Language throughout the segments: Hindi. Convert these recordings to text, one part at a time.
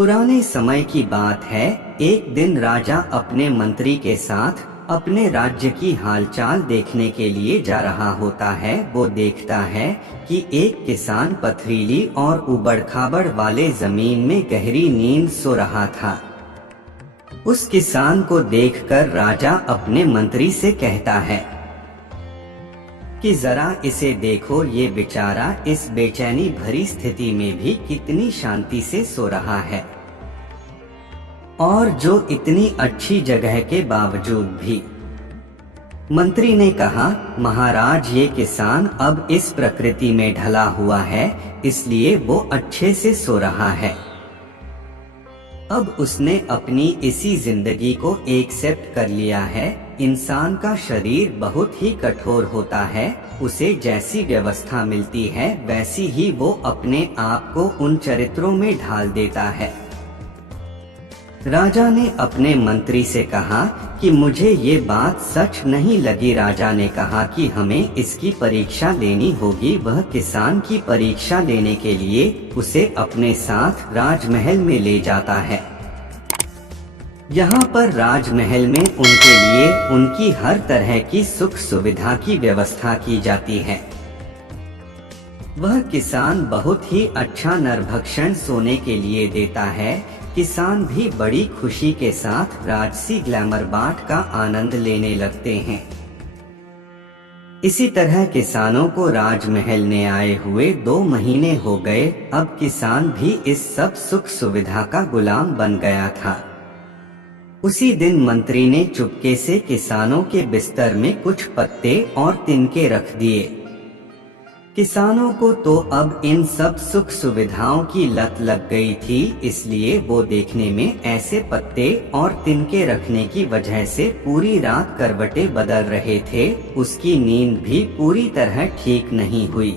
पुराने समय की बात है। एक दिन राजा अपने मंत्री के साथ अपने राज्य की हालचाल देखने के लिए जा रहा होता है। वो देखता है कि एक किसान पथरीली और उबड़-खाबड़ वाले जमीन में गहरी नींद सो रहा था। उस किसान को देखकर राजा अपने मंत्री से कहता है कि जरा इसे देखो, ये बेचारा इस बेचैनी भरी स्थिति में भी कितनी शांति से सो रहा है, और जो इतनी अच्छी जगह के बावजूद भी। मंत्री ने कहा, महाराज, ये किसान अब इस प्रकृति में ढला हुआ है, इसलिए वो अच्छे से सो रहा है। अब उसने अपनी इसी जिंदगी को एक्सेप्ट कर लिया है। इंसान का शरीर बहुत ही कठोर होता है। उसे जैसी व्यवस्था मिलती है वैसी ही वो अपने आप को उन चरित्रों में ढाल देता है। राजा ने अपने मंत्री से कहा कि मुझे ये बात सच नहीं लगी। राजा ने कहा कि हमें इसकी परीक्षा लेनी होगी। वह किसान की परीक्षा लेने के लिए उसे अपने साथ राजमहल में ले जाता है। यहाँ पर राजमहल में उनके लिए उनकी हर तरह की सुख सुविधा की व्यवस्था की जाती है। वह किसान बहुत ही अच्छा नरभक्षण सोने के लिए देता है। किसान भी बड़ी खुशी के साथ राजसी ग्लैमर बाट का आनंद लेने लगते हैं। इसी तरह किसानों को राजमहल ने आए हुए 2 महीने हो गए। अब किसान भी इस सब सुख सुविधा का गुलाम बन गया था। उसी दिन मंत्री ने चुपके से किसानों के बिस्तर में कुछ पत्ते और तिनके रख दिए। किसानों को तो अब इन सब सुख सुविधाओं की लत लग गई थी, इसलिए वो देखने में ऐसे पत्ते और तिनके रखने की वजह से पूरी रात करवटें बदल रहे थे। उसकी नींद भी पूरी तरह ठीक नहीं हुई।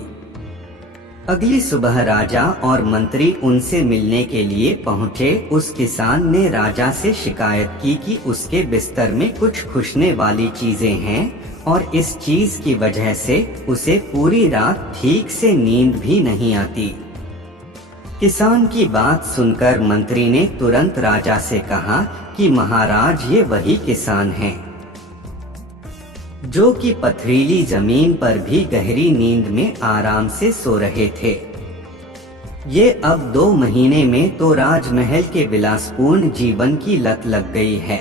अगली सुबह राजा और मंत्री उनसे मिलने के लिए पहुँचे। उस किसान ने राजा से शिकायत की कि उसके बिस्तर में कुछ खुशने वाली चीजें हैं और इस चीज की वजह से उसे पूरी रात ठीक से नींद भी नहीं आती। किसान की बात सुनकर मंत्री ने तुरंत राजा से कहा कि महाराज, ये वही किसान हैं जो कि पथरीली जमीन पर भी गहरी नींद में आराम से सो रहे थे। ये अब 2 महीने में तो राजमहल के विलासपूर्ण जीवन की लत लग गई है।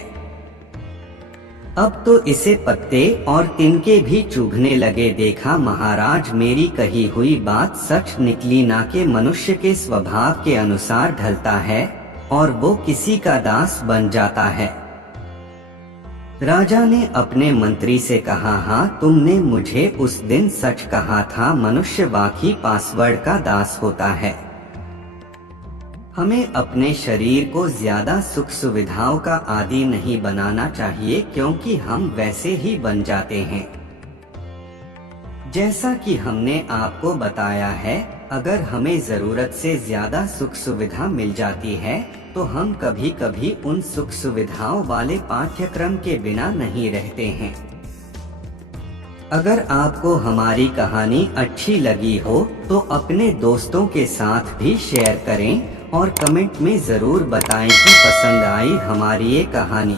अब तो इसे पत्ते और तिनके भी चुभने लगे। देखा महाराज, मेरी कही हुई बात सच निकली ना कि मनुष्य के स्वभाव के अनुसार ढलता है और वो किसी का दास बन जाता है। राजा ने अपने मंत्री से कहा, हाँ, तुमने मुझे उस दिन सच कहा था, मनुष्य वाकई पासवर्ड का दास होता है। हमें अपने शरीर को ज्यादा सुख सुविधाओं का आदी नहीं बनाना चाहिए, क्योंकि हम वैसे ही बन जाते हैं। जैसा कि हमने आपको बताया है, अगर हमें जरूरत से ज्यादा सुख सुविधा मिल जाती है तो हम कभी कभी उन सुख सुविधाओं वाले पाठ्यक्रम के बिना नहीं रहते हैं। अगर आपको हमारी कहानी अच्छी लगी हो तो अपने दोस्तों के साथ भी शेयर करें और कमेंट में जरूर बताएं कि पसंद आई हमारी ये कहानी।